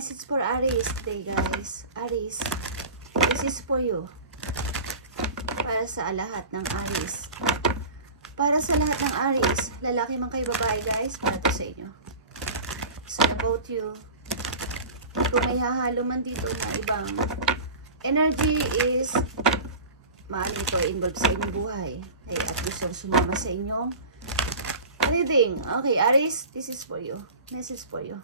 Message for Aries today, guys. Aries, this is for you. Para sa lahat ng Aries. Para sa lahat ng Aries, lalaki man kayo, babae, guys, para to sa inyo. It's all about you. Kung may hahalo man dito na ibang energy is maaaring ito involved sa inyong buhay. Okay, at gusto sumama sa inyong reading. Okay, Aries, this is for you. Message for you.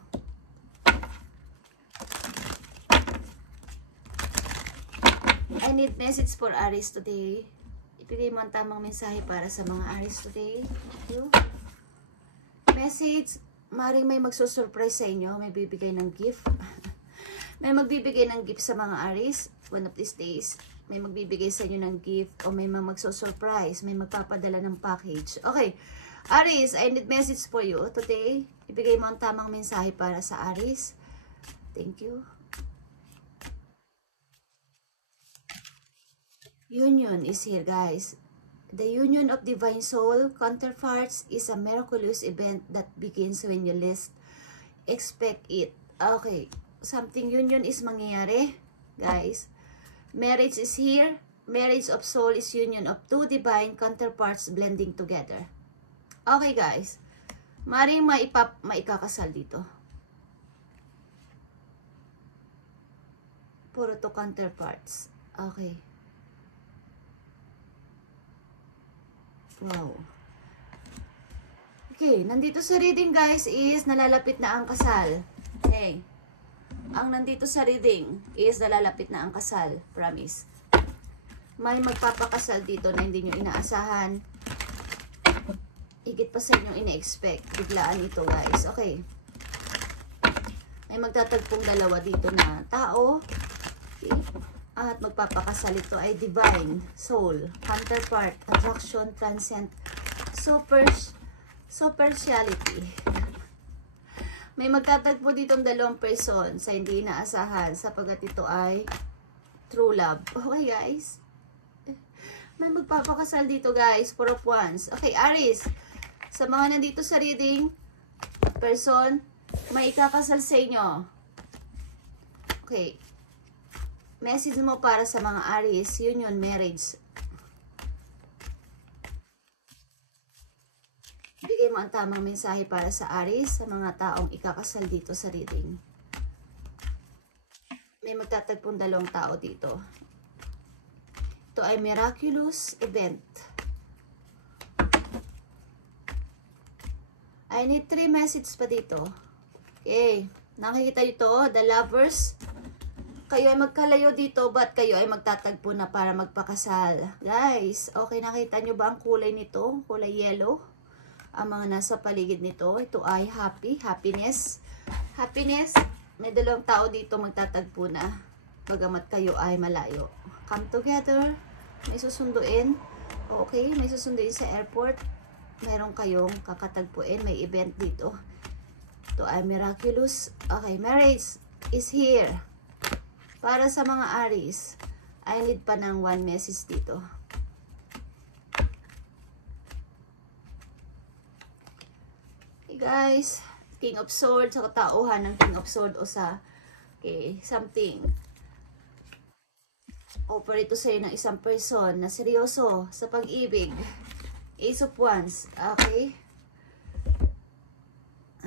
I need message for Aries today. Ibigay mo ang tamang mensahe para sa mga Aries today. Thank you. Message, maaaring may magsusurprise sa inyo. May bibigay ng gift. May magbibigay ng gift sa mga Aries. One of these days, may magbibigay sa inyo ng gift o may magsusurprise. May magpapadala ng package. Okay. Aries, I need message for you today. Ibigay mo ang tamang mensahe para sa Aries. Thank you. Union is here, guys. The union of divine soul counterparts is a miraculous event that begins when you least expect it. Okay, something union is mangyayari, guys. Marriage is here. Marriage of soul is union of two divine counterparts blending together. Okay, guys. Maring maikakasal dito. Puro to counterparts. Okay. Wow. Okay, nandito sa reading, guys, is nalalapit na ang kasal. Okay. Ang nandito sa reading is nalalapit na ang kasal. Promise. May magpapakasal dito na hindi nyo inaasahan. Higit pa sa inyong ine-expect. Biglaan ito, guys. Okay. May magtatagpong dalawa dito na tao. Okay. At magpapakasal ito ay divine, soul, counterpart, attraction, transcend, superficiality. May magtatagpo ditong dalawang person sa hindi inaasahan sapagat ito ay true love. Okay, guys? May magpapakasal dito, guys, four of wands. Okay, Aries, sa mga nandito sa reading, person, may ikakasal sa inyo. Okay. Message mo para sa mga Aries, union, marriage. Bigay mo ang tamang mensahe para sa Aries, sa mga taong ikakasal dito sa reading. May magtatagpong dalawang tao dito. Ito ay miraculous event. I need 3 messages pa dito. Okay. Nakikita nyo to, the lovers. Kayo ay magkalayo dito, but kayo ay magtatagpo na para magpakasal. Guys, okay, nakita nyo ba ang kulay nito? Kulay yellow. Ang mga nasa paligid nito, ito ay happy, happiness. Happiness, may dalawang tao dito magtatagpo na. Bagamat kayo ay malayo. Come together, may susunduin. Okay, may susunduin sa airport. Meron kayong kakatagpuin, may event dito. Ito ay miraculous. Okay, marriage is here. Para sa mga Aries, I need pa ng 1 message dito. Okay, guys, King of Swords, sa katauhan ng King of Swords o sa something. Offer ito sa'yo ng isang person na seryoso sa pag-ibig. Ace of Wands, okay?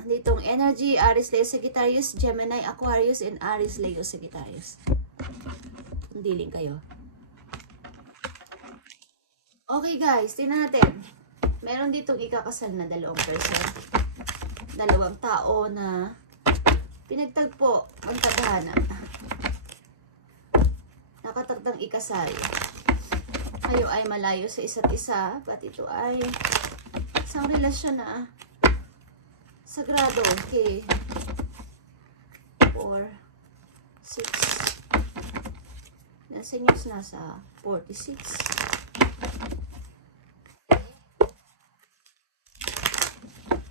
Ditong energy, Aries, Leo, Sagittarius, Gemini, Aquarius, and Aries, Leo, Sagittarius. Dealing kayo. Okay, guys, tingnan natin. Meron ditong ikakasal na dalawang person. Dalawang tao na pinagtagpo ang tadhana. Nakatagdang ikasal. Kayo ay malayo sa isa't isa, but ito ay isang relasyon na sagrado. Okay. 4, 6. Nasa news nasa 46.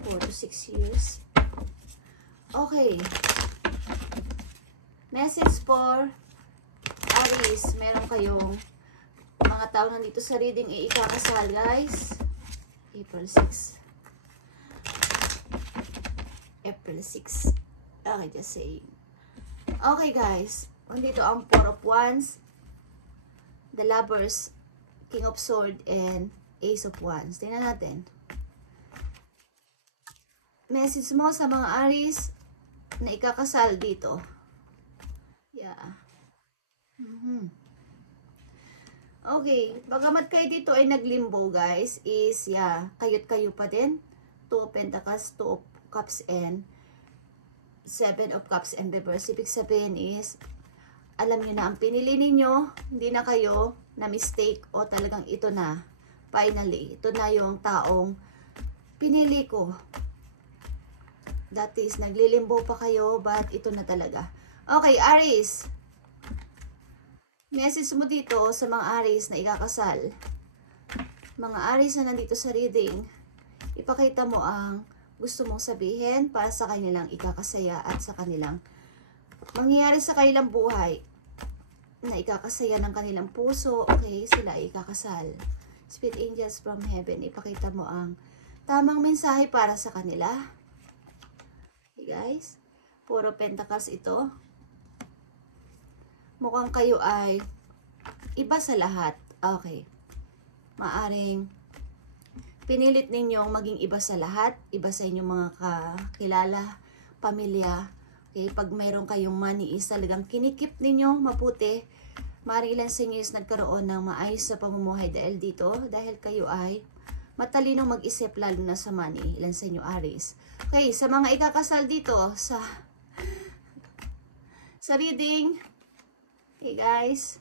4 to 6 years. Okay. Message for Aries. Meron kayong mga tao nandito sa reading ikakasal, guys. April 6. April 6. Okay, just saying. Okay guys, nandito ang Four of Wands, the Lovers, King of Swords, and Ace of Wands. Tingnan natin. Message mo sa mga Aries na ikakasal dito. Yeah. Okay, bagamat kayo dito ay naglimbo guys, is yeah, kayo't kayo pa din. Two of Pentacles, Two of Cups, and Seven of Cups and Reverse. Ibig sabihin is, alam nyo na ang pinili ninyo, hindi na kayo na mistake o talagang ito na, finally, ito na yung taong pinili ko. That is, naglilimbo pa kayo, but ito na talaga. Okay, Aries. Message mo dito sa mga Aries na ikakasal. Mga Aries na nandito sa reading, ipakita mo ang gusto mong sabihin para sa kanilang ikakasaya at sa kanilang mangyayari sa kanilang buhay na ikakasaya ng kanilang puso. Okay, sila ay ikakasal. Spirit Angels from Heaven, ipakita mo ang tamang mensahe para sa kanila. Okay guys, puro Pentacles ito. Mukhang kayo ay iba sa lahat. Okay. Maaring pinilit ninyong maging iba sa lahat. Iba sa inyong mga kakilala, pamilya. Okay. Pag mayroon kayong money is talagang kinikip ninyo mabuti. Maaring ilan sa inyo is nagkaroon ng maayos sa pamumuhay dahil dito. Dahil kayo ay matalino mag-isip lalo na sa money. Ilan sa inyo Aries. Okay. Sa mga ikakasal dito sa reading. Okay guys,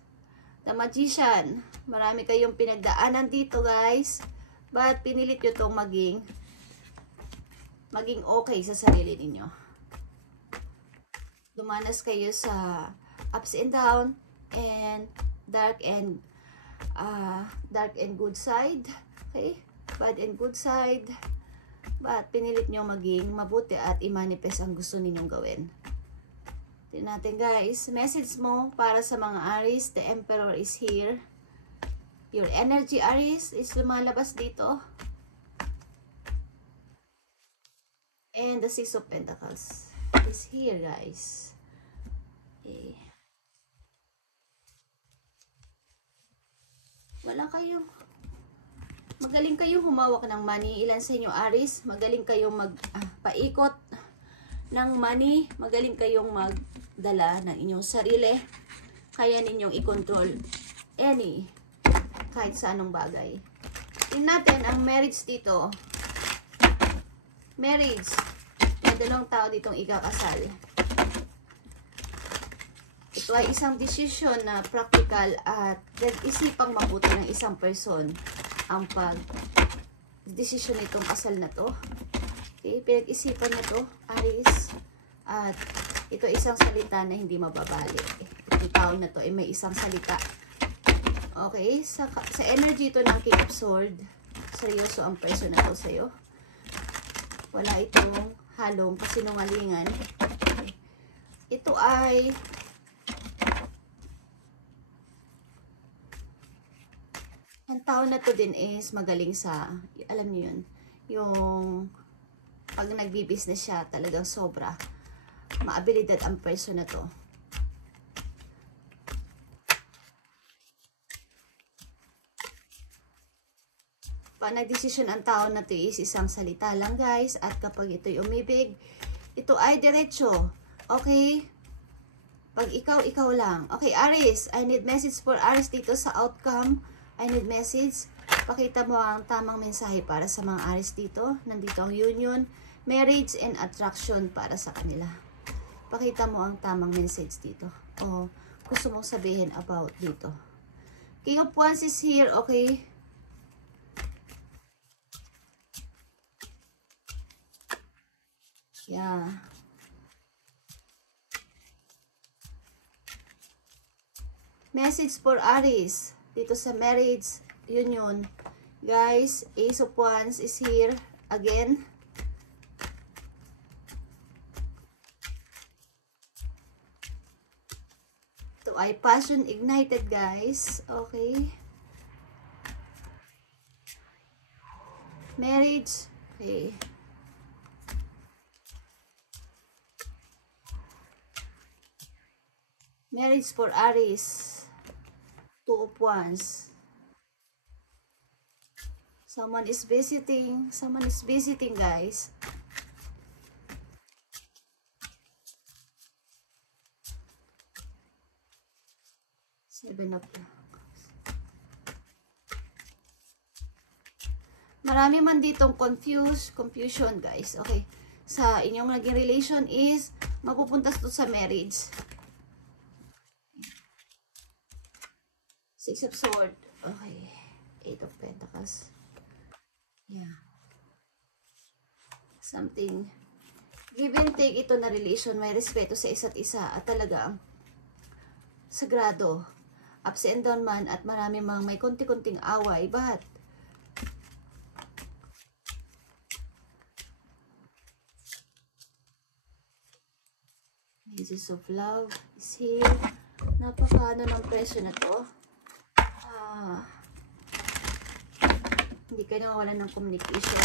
The Magician, marami kayong pinagdaanan dito guys, but pinilit nyo itong maging okay sa sarili ninyo. Dumanas kayo sa ups and down, and dark and good side, okay, bad and good side, but pinilit nyo maging mabuti at i-manifest ang gusto ninyong gawin. Tingnan natin guys, message mo para sa mga Aries. The Emperor is here. Your energy Aries is lumalabas dito. And the Six of Pentacles is here guys. Okay. Wala kayong, magaling kayong humawak ng money. Ilan sa inyo Aries, magaling kayong paikot ng money, magaling kayong magdala ng inyong sarili, kaya ninyong i-control kahit sa anong bagay. Tingnan natin ang marriage dito. Marriage, may dalawang tao ditong ikakasal. Ito ay isang decision na practical at nag-isipang mabuti ng isang person ang pag-decision nitong kasal na to. Okay, pinag-isipan na to, Aries. At ito isang salita na hindi mababali. Itong taon na to ay may isang salita. Okay, sa energy ito ng King of Swords, seryoso ang person na to sa'yo. Wala itong halong kasinungalingan. Okay. Ito ay ang taon na to din is magaling sa, alam niyo yun, yung pag nagbi-business siya, talagang sobra. Maabilidad ang person na to. Pag nagdesisyon ang tao na to is isang salita lang guys. At kapag ito'y umibig, ito ay diretso. Okay? Pag ikaw lang. Okay, Aries. I need message for Aries dito sa outcome. I need message. Pakita mo ang tamang mensahe para sa mga Aries dito. Nandito ang union, marriage, and attraction para sa kanila. Pakita mo ang tamang message dito. O gusto mong sabihin about dito. King of Wands is here, okay? Yeah. Message for Aries dito sa marriage, union. Guys, Ace of Wands is here again. Ito ay passion ignited guys. Okay. Marriage. Okay. Marriage for Aries. Two of Wands. Someone is visiting. Someone is visiting, guys. Seven of Cups. Marami man ditong confusion, guys. Okay. Sa inyong naging relation is mapupunta to sa marriage. Six of Swords. Okay. Eight of Pentacles. Yeah. Something. Give and take ito na relation. May respeto sa isa't isa. At talagang sagrado. Ups and down man. At marami mang may konti-konting away. But Jesus of Love is here. Napaka-ano ng presyo na to. Hindi kayo nawawalan ng communication.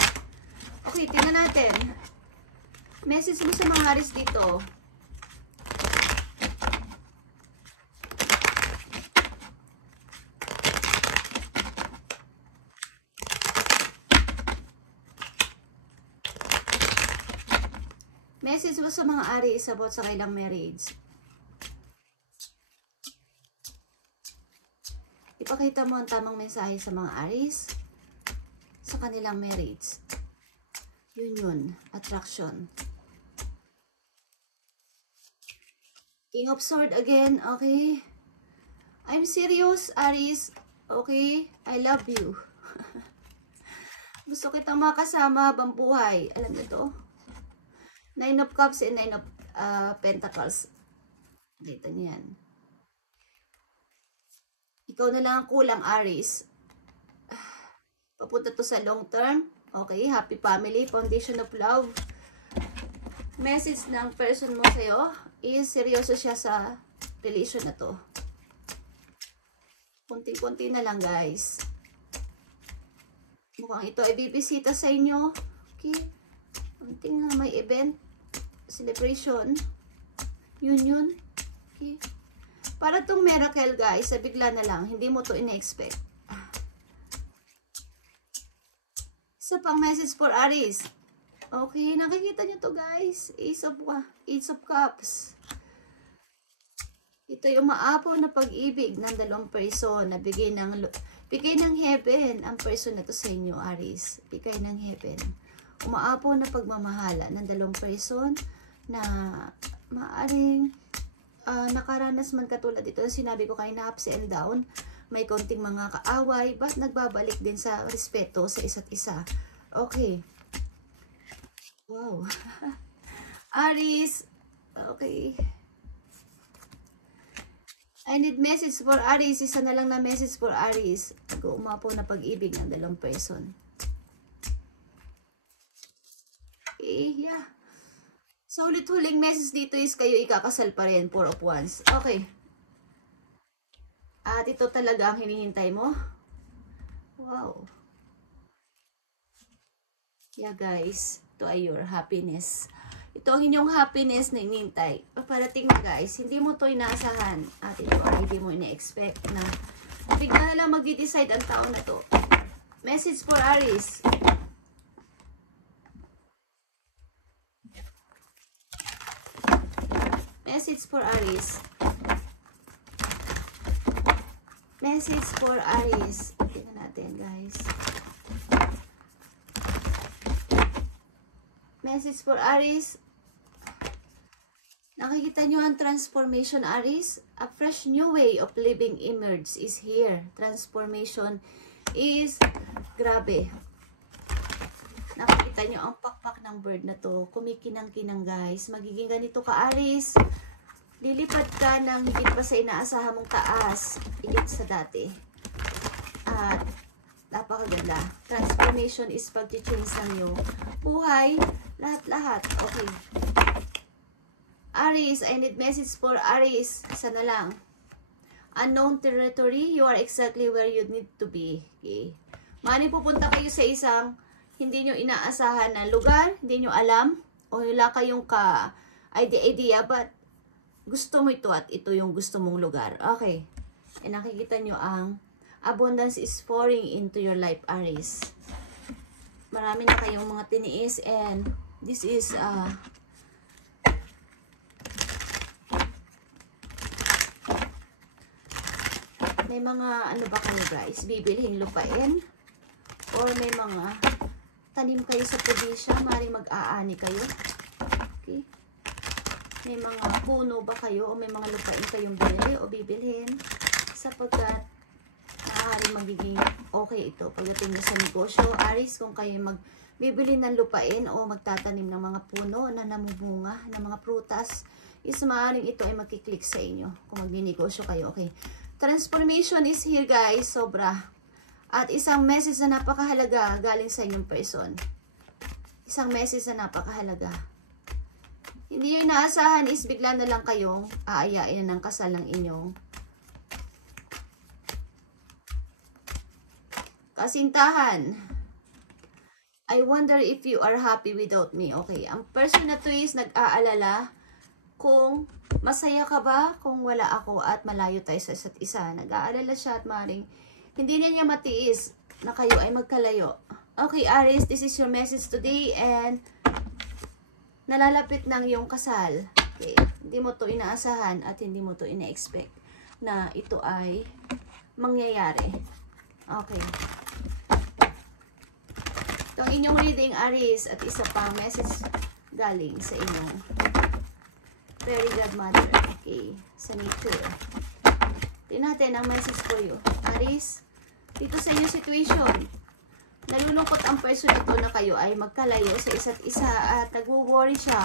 Okay, tingnan natin. Message mo sa mga Aries dito. Message mo sa mga Aries about sa kailang marriage. Ipakita mo ang tamang mensahe sa mga Aries sa kanilang marriage. Union, attraction. King of Swords again, okay? I'm serious, Aries. Okay? I love you. Gusto kitang makasama habang buhay. Alam niyo to? Nine of Cups and Nine of Pentacles. Dito niyan. Ikaw na lang ang kulang, Aries. Papunta to sa long term. Okay, happy family, foundation of love. Message ng person mo sa'yo is seryoso siya sa relation na to. Kunti-kunti na lang, guys. Mukhang ito ay bibisita sa inyo. Okay. Tingnan na may event, celebration, union. Okay. Para tong miracle, guys, sa bigla na lang, hindi mo to ina-expect. Sa pang message for Aries. Okay, nakikita nyo to, guys. Ace of Cups. Ito yung maapaw na pag-ibig ng dalawang person na bigay ng heaven ang person na to sa inyo, Aries. Bigay ng heaven. Umaapaw na pagmamahala ng dalawang person na maaring nakaranas man katulad ito. Sinabi ko kayo na ups and down. May konting mga kaaway, but nagbabalik din sa respeto sa isa't isa. Okay. Wow. Aries. Okay. I need message for Aries. Isa na lang na message for Aries. Umapaw na pag-ibig ng dalawang person. Okay, yeah. So, ulit huling message dito is kayo ikakasal pa rin, Four of Wands. Okay. At ito talaga ang hinihintay mo. Wow. Yeah, guys. Ito ay your happiness. Ito ang inyong happiness na hinihintay. Parating na, guys. Hindi mo to inaasahan. At ito ay hindi mo ina-expect na bigla na lang magdi-decide ang tao na to. Message for Aries. Message for Aries. Message for Aries. Tingnan natin, guys. Message for Aries. Nakikita nyo ang transformation, Aries? A fresh new way of living emerges is here. Transformation is grabe. Nakikita nyo ang pakpak ng bird na to. Kumikinang-kinang, guys. Magiging ganito ka, Aries. Lilipat ka ng higit pa sa inaasahan mong taas. Higit sa dati. At napakaganda. Transformation is pag-change ng iyong buhay. Lahat-lahat. Okay. Aries, I need message for Aries. Isa na lang. Unknown territory, you are exactly where you need to be. Okay. Mani pupunta kayo sa isang hindi nyo inaasahan na lugar, hindi nyo alam, o wala kayong idea, but gusto mo ito at ito yung gusto mong lugar. Okay. E nakikita nyo ang abundance is pouring into your life, Aries. Marami na kayong mga tiniis and this is may mga ano ba kayo guys, bibilhin lupain or may mga tanim kayo sa probinsya, maaaring mag-aani kayo. Okay? May mga puno ba kayo o may mga lupain kayong binili o bibilhin sapagkat maaaring magiging okay ito pagdating sa negosyo. Aries, kung kayo magbibili ng lupain o magtatanim ng mga puno na namumunga ng mga prutas, is maaaring ito ay magkiklik sa inyo kung magninegosyo kayo. Okay. Transformation is here guys, sobra. At isang message na napakahalaga galing sa inyong person. Isang message na napakahalaga. Hindi nyo inaasahan is bigla na lang kayong aayain ng kasal ng inyong kasintahan. I wonder if you are happy without me. Okay, ang person na to is nag-aalala kung masaya ka ba kung wala ako at malayo tayo sa isa't isa. Nag-aalala siya at maring hindi niya matiis na kayo ay magkalayo. Okay, Aries, this is your message today and nalalapit ng iyong kasal. Okay, hindi mo to inaasahan at hindi mo to ina-expect na ito ay mangyayari. Okay. Itong inyong reading, Aries, at isa pang message galing sa inyong Fairy Godmother. Okay, sa nature. Tingnan natin ang message ko yun. Aries, dito sa inyong situation, nalulungkot ang person ito na kayo ay magkalayo sa isa't isa at nagwo-worry siya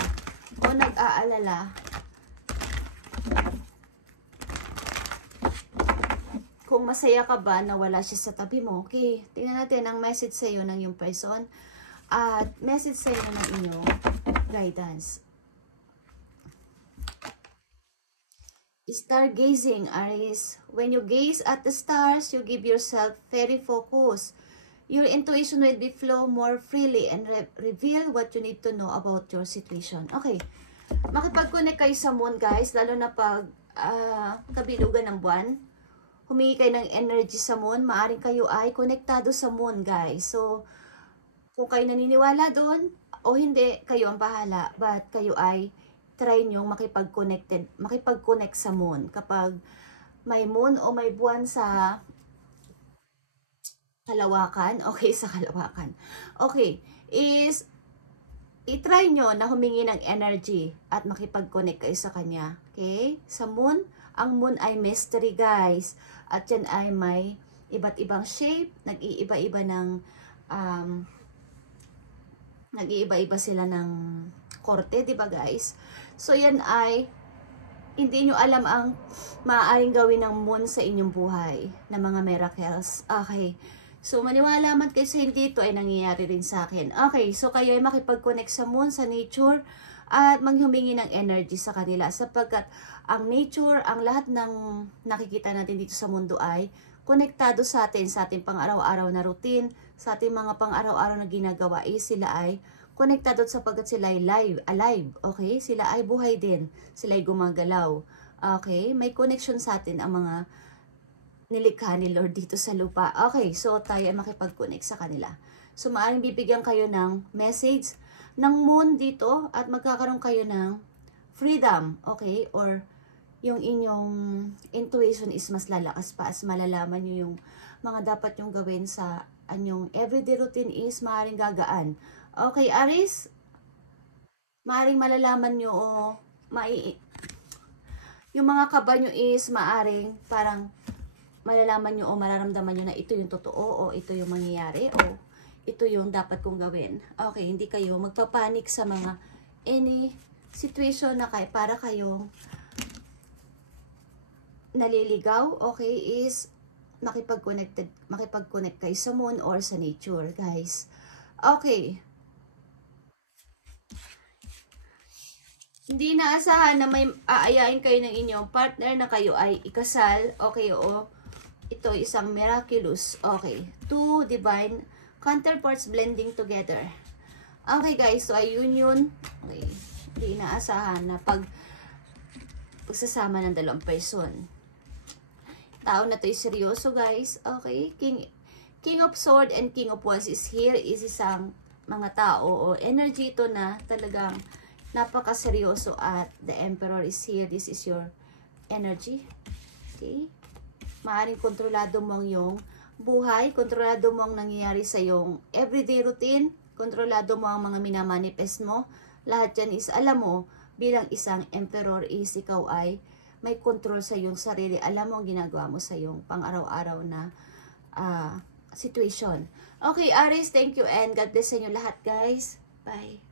o nag-aalala kung masaya ka ba na wala siya sa tabi mo. Okay, tingnan natin ang message sa iyo ng yung person at message sa iyo ng inyong guidance. Stargazing, Aries. When you gaze at the stars, you give yourself very focus. Your intuition will be flow more freely and reveal what you need to know about your situation. Okay. Makipag-connect kayo sa moon, guys. Lalo na pag kabilugan ng buwan. Humingi kayo ng energy sa moon. Maaring kayo ay konektado sa moon, guys. So, kung kayo naniniwala doon o hindi, kayo ang bahala. But kayo ay try nyo makipag-connect sa moon. Kapag may moon o may buwan sa kalawakan, okay, sa kalawakan. Okay, is i-try nyo na humingi ng energy at makipag-connect kayo sa kanya. Okay? Sa moon, ang moon ay mystery, guys. At yan ay may iba't ibang shape, nag-iiba-iba ng nag-iiba-iba sila ng korte, di ba guys? So yan ay hindi nyo alam ang maaaring gawin ng moon sa inyong buhay na mga miracles. Okay. So maniwala man kayo sa hindi, ito ay nangyayari rin sa akin. Okay. So kayo ay makipag-connect sa moon, sa nature, at maghumingi ng energy sa kanila sapagkat ang nature, ang lahat ng nakikita natin dito sa mundo ay konektado sa atin, sa ating pang-araw-araw na routine, sa ating mga pang-araw-araw na ginagawa, sila ay konektado sapagkat sila ay alive, okay? Sila ay buhay din, sila ay gumagalaw, okay? May connection sa atin ang mga nilikha ni Lord dito sa lupa. Okay, so tayo ay makipag-connect sa kanila. So maaaring bibigyan kayo ng message ng moon dito at magkakaroon kayo ng freedom, okay? Or yung inyong intuition is mas lalakas pa as malalaman nyo yung mga dapat yung gawin sa anyong everyday routine is maaaring gagaan. Okay, Aries, maaaring malalaman nyo o yung mga kaba nyo is maaaring parang malalaman nyo o mararamdaman nyo na ito yung totoo o ito yung mangyayari o ito yung dapat kong gawin. Okay, hindi kayo magpapanik sa mga any situation na para kayong naliligaw, okay, is makipag-connect kayo sa moon or sa nature, guys. Okay. Hindi naasahan na may aayain kayo ng inyong partner na kayo ay ikasal, okay, o ito isang miraculous, okay. Two divine counterparts blending together. Okay guys, so ay union, okay. Hindi naasahan na pag pagsasama ng dalawang person. Tao na to ay seryoso, guys. Okay? King of Sword and King of Wands is here. Is isang mga tao o energy ito na talagang napakaseryoso, at the Emperor is here. This is your energy. Okay? Maaring kontrolado mo ang iyong buhay, kontrolado mo ang nangyayari sa iyong everyday routine, kontrolado mo ang mga minamanifest mo. Lahat yan is alam mo, bilang isang Emperor is ikaw ay may control sa iyong sarili. Alam mo ang ginagawa mo sa iyong pang-araw-araw na situation. Okay, Aries, thank you and God bless sa inyo lahat, guys. Bye.